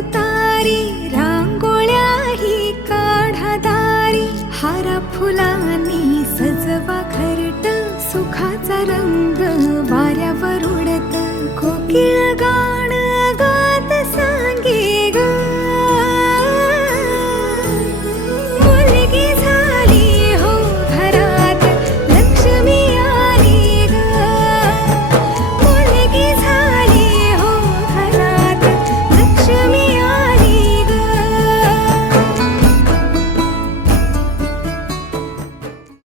तुतारी रांगोळ्याही काढा दारी, हारा फुलांनी सजवा घरट, सुखाचा रंग वाऱ्यावर उडत, कोकिळ